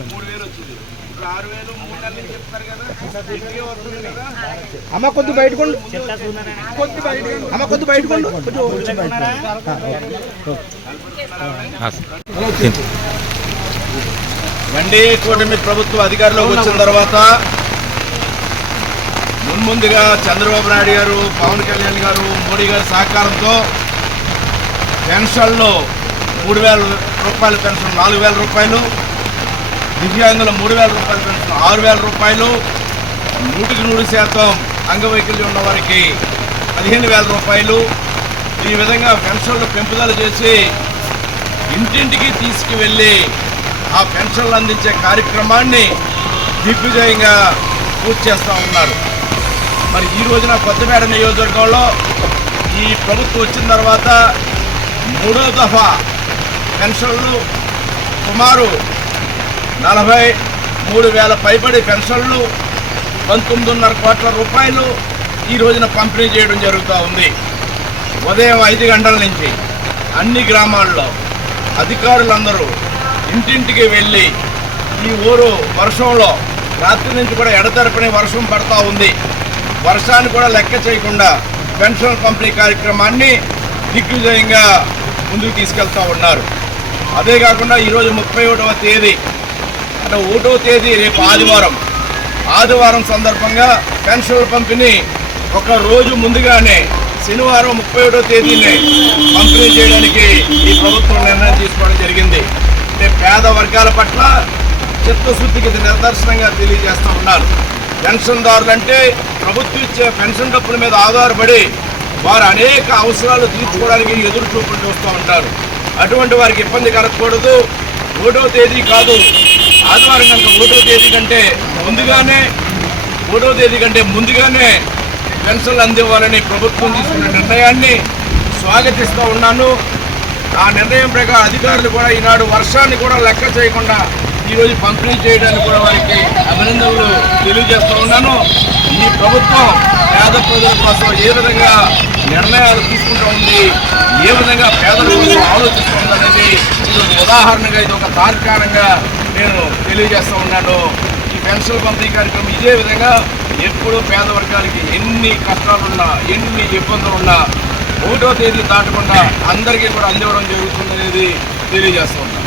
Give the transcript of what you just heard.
3000 వచ్చింది. ఇప్పుడు 6000 3 నెలల నుంచి చెప్తారు కదా, ఇంటికే వస్తుంది కదా. అమ్మ కొద్ది బయటకుండు, అమ్మ కొద్ది బయటకుండు. ఎన్డీఏ కూటమి ప్రభుత్వం అధికారంలోకి వచ్చిన తర్వాత ముందుగా చంద్రబాబు నాయుడు గారు, పవన్ కళ్యాణ్ గారు, మోడీ గారి సహకారంతో పెన్షన్లు 3000 రూపాయల పెన్షన్ 4000 రూపాయలు, దివ్యాంగుల 3000 రూపాయల పెన్షన్ 6000 రూపాయలు, 100% అంగవైకల్యం ఉన్న వారికి 15000 రూపాయలు, ఈ విధంగా పెన్షన్లు పెంపుదల చేసి ఇంటింటికి తీసుకువెళ్ళి ఆ పెన్షన్లు అందించే కార్యక్రమాన్ని దిగ్విజయంగా పూర్తి చేస్తూ ఉన్నారు. మరి ఈ రోజున కొత్తపేట నియోజకవర్గంలో ఈ ప్రభుత్వం వచ్చిన తర్వాత 3వ దఫా పెన్షన్లు సుమారు 43,000 పైబడి పెన్షన్లు 19.5 కోట్ల రూపాయలు ఈ రోజున పంపిణీ చేయడం జరుగుతూ ఉంది. ఉదయం 5 గంటల నుంచి అన్ని గ్రామాల్లో అధికారులందరూ ఇంటింటికి వెళ్ళి ఈ ఊరు వర్షంలో రాత్రి నుంచి కూడా ఎడతెరపని వర్షం పడుతూ ఉంది, వర్షాన్ని కూడా లెక్క చేయకుండా పెన్షన్ పంపిణీ కార్యక్రమాన్ని దిగ్విజయంగా ముందుకు తీసుకెళ్తూ ఉన్నారు. అదే కాకుండా ఈరోజు 31వ తేదీ అంటే 1వ తేదీ రేపు ఆదివారం సందర్భంగా పెన్షన్ల పంపిణీ ఒక రోజు ముందుగానే శనివారం 31వ తేదీనే పంపిణీ చేయడానికి ఈ ప్రభుత్వం నిర్ణయం తీసుకోవడం జరిగింది. అంటే పేద వర్గాల పట్ల చిత్తశుద్ధికి నిదర్శనంగా తెలియజేస్తూ ఉన్నారు. పెన్షన్దారులు అంటే ప్రభుత్వం ఇచ్చే పెన్షన్ డబ్బుల మీద ఆధారపడి వారు అనేక అవసరాలు తీర్చుకోవడానికి ఎదురు చూపులు చూస్తూ ఉంటారు. అటువంటి వారికి ఇబ్బంది కలగకూడదు. 1వ తేదీ కాదు, ఆదివారం కనుక 1వ తేదీ కంటే ముందుగానే పెన్షన్లు అందివ్వాలని ప్రభుత్వం తీసుకున్న నిర్ణయాన్ని స్వాగతిస్తూ ఉన్నాను. ఆ నిర్ణయం ప్రకారం అధికారులు కూడా ఈనాడు వర్షాన్ని కూడా లెక్క చేయకుండా ఈరోజు పంపిణీ చేయడానికి కూడా వారికి అభినందనలు తెలియజేస్తూ ఉన్నాను. ఈ ప్రభుత్వం పేద ప్రజల కోసం ఏ విధంగా నిర్ణయాలు తీసుకుంటూ ఉంది, ఏ విధంగా పేదల కోసం ఆలోచిస్తూ ఉందనేది ఇది ఒక ఉదాహరణగా, ఇది ఒక తార్కాణంగా నేను తెలియజేస్తూ ఉన్నాను. ఈ పెన్షన్ పంపిణీ కార్యక్రమం ఇదే విధంగా ఎప్పుడూ పేద వర్గాలకి ఎన్ని కష్టాలున్నా, ఎన్ని ఇబ్బందులున్నా 1వ తేదీ దాటకుండా అందరికీ కూడా అందివ్వడం జరుగుతుందనేది తెలియజేస్తూ ఉన్నాను.